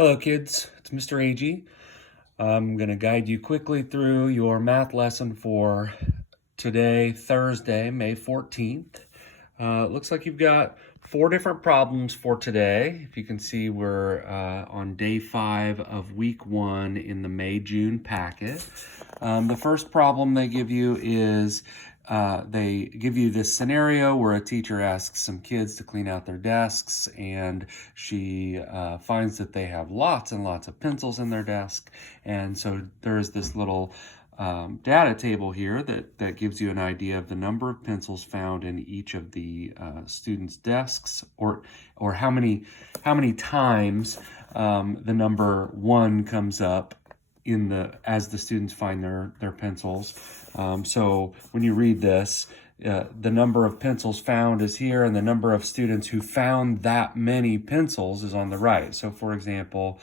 Hello kids, it's Mr. Agee. I'm going to guide you quickly through your math lesson for today, Thursday, May 14th. It looks like you've got 4 different problems for today. If you can see, we're on day 5 of week 1 in the May-June packet. The first problem they give you is they give you this scenario where a teacher asks some kids to clean out their desks, and she finds that they have lots and lots of pencils in their desk. And so there's this little data table here that gives you an idea of the number of pencils found in each of the students' desks, or how many times the number 1 comes up as the students find their pencils. So when you read this, the number of pencils found is here, and the number of students who found that many pencils is on the right. So for example,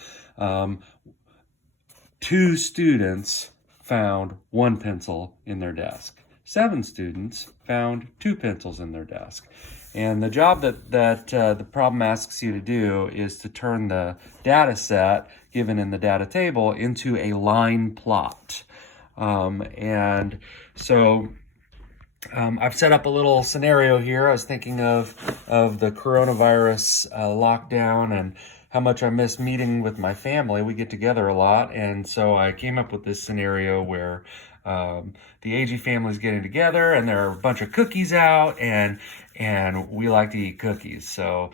2 students found 1 pencil in their desk. 7 students found 2 pencils in their desk. And the job that the problem asks you to do is to turn the data set given in the data table into a line plot. And so I've set up a little scenario here. I was thinking of the coronavirus lockdown and how much I miss meeting with my family. We get together a lot, and so I came up with this scenario where the Agee family's getting together, and there are a bunch of cookies out, and we like to eat cookies. So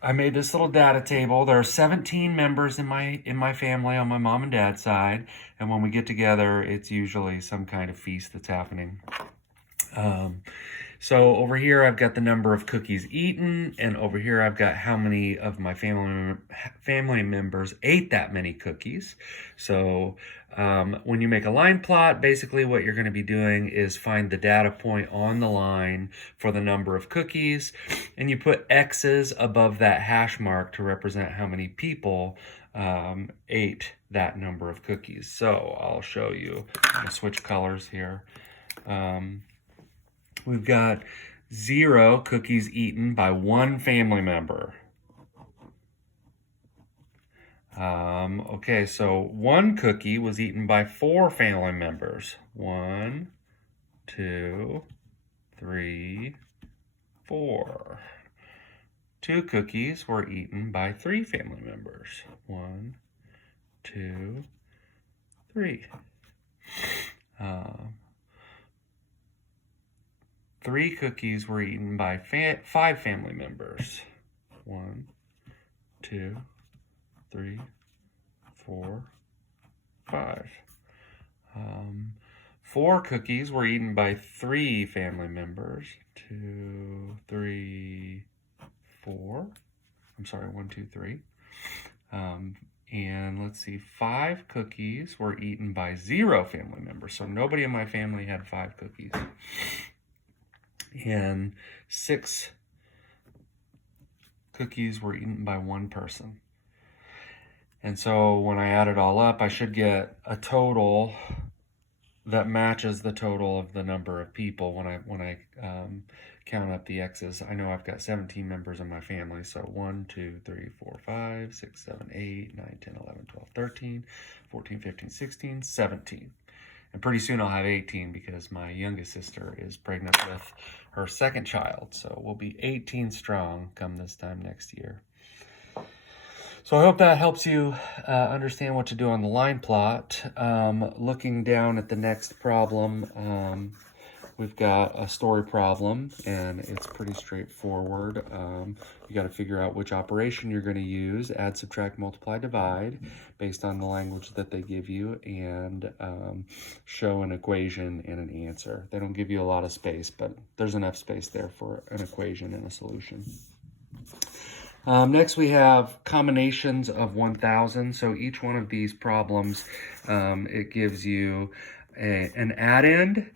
I made this little data table. There are 17 members in my family on my mom and dad's side, and when we get together, it's usually some kind of feast that's happening. So over here, I've got the number of cookies eaten, and over here, I've got how many of my family members ate that many cookies. So when you make a line plot, basically what you're going to be doing is find the data point on the line for the number of cookies, and you put X's above that hash mark to represent how many people ate that number of cookies. So I'll show you. I'm going to switch colors here. We've got 0 cookies eaten by 1 family member. Okay, so 1 cookie was eaten by 4 family members. 1, 2, 3, 4. 2 cookies were eaten by 3 family members. 1, 2, 3. 3 cookies were eaten by 5 family members. 1, 2, 3, 4, 5. 4 cookies were eaten by 3 family members. 2, 3, 4. I'm sorry, 1, 2, 3. And let's see, 5 cookies were eaten by 0 family members. So nobody in my family had 5 cookies. And 6 cookies were eaten by 1 person. And so when I add it all up, I should get a total that matches the total of the number of people when I count up the X's. I know I've got 17 members in my family, so 1, 2, 3, 4, 5, 6, 7, 8, 9, 10, 11, 12, 13, 14, 15, 16, 17. And pretty soon I'll have 18 because my youngest sister is pregnant with her 2nd child. So we'll be 18 strong come this time next year. So I hope that helps you understand what to do on the line plot. Looking down at the next problem, we've got a story problem, and it's pretty straightforward. You got to figure out which operation you're going to use: add, subtract, multiply, divide, based on the language that they give you, and show an equation and an answer. They don't give you a lot of space, but there's enough space there for an equation and a solution. Next, we have combinations of 1,000. So each one of these problems, it gives you an addend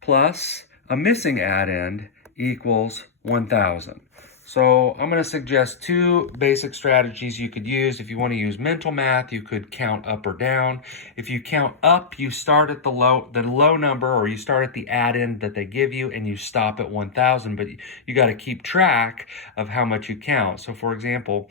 plus a missing addend equals 1,000. So I'm going to suggest two basic strategies you could use. If you want to use mental math, you could count up or down. If you count up, you start at the low number, or you start at the add-in that they give you, and you stop at 1,000, but you got to keep track of how much you count. So for example,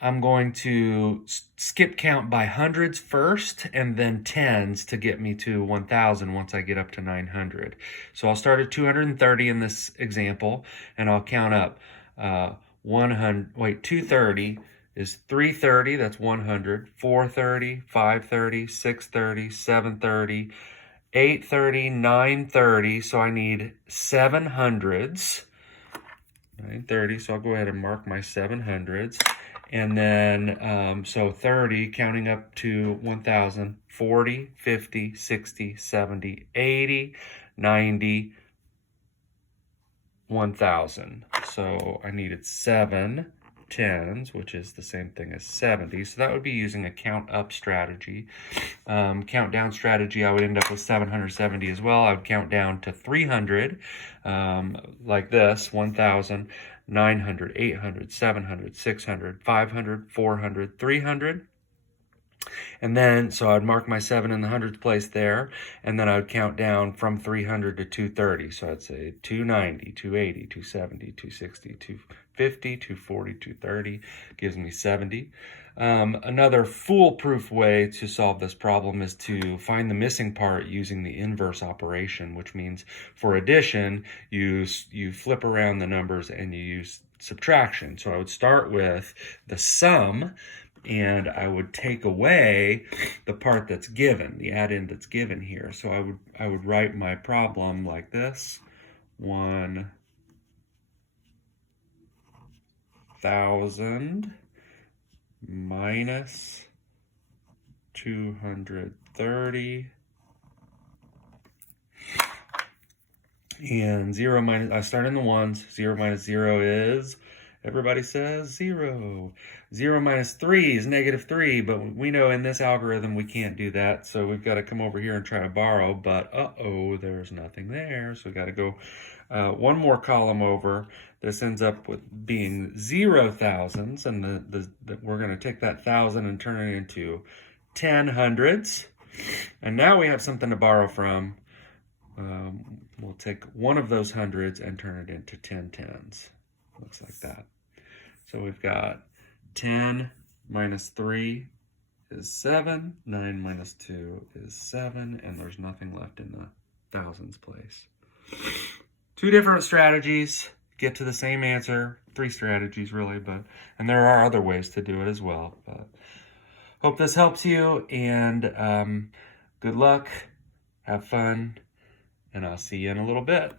I'm going to skip count by hundreds first and then tens to get me to 1,000 once I get up to 900. So I'll start at 230 in this example, and I'll count up 230 is 330, that's 100, 430, 530, 630, 730, 830, 930, so I need 700s. 930, so I'll go ahead and mark my 700s. And then, so 30, counting up to 1,000, 40, 50, 60, 70, 80, 90, 1,000. So I needed 7 tens, which is the same thing as 70. So that would be using a count up strategy. Count down strategy, I would end up with 770 as well. I would count down to 300, like this, 1,000, 900, 800, 700, 600, 500, 400, 300. And then, so I'd mark my 7 in the hundreds place there, and then I would count down from 300 to 230. So I'd say 290, 280, 270, 260, 250, 240, 230, gives me 70. Another foolproof way to solve this problem is to find the missing part using the inverse operation, which means for addition, you flip around the numbers and you use subtraction. So I would start with the sum, and I would take away the part that's given, the add-in that's given here. So I would write my problem like this: 1,000 minus 230, and 0 minus, I start in the ones, 0 minus 0 is, everybody says 0. 0 minus 3 is -3, but we know in this algorithm we can't do that, so we've got to come over here and try to borrow, but there's nothing there, so we've got to go one more column over. This ends up with being 0 thousands, and we're going to take that 1,000 and turn it into 10 hundreds, and now we have something to borrow from. We'll take one of those hundreds and turn it into 10 tens. Looks like that. So we've got 10 minus 3 is 7, 9 minus 2 is 7, and there's nothing left in the thousands place. Two different strategies get to the same answer. 3 strategies really, and there are other ways to do it as well. But hope this helps you, and good luck, have fun, and I'll see you in a little bit.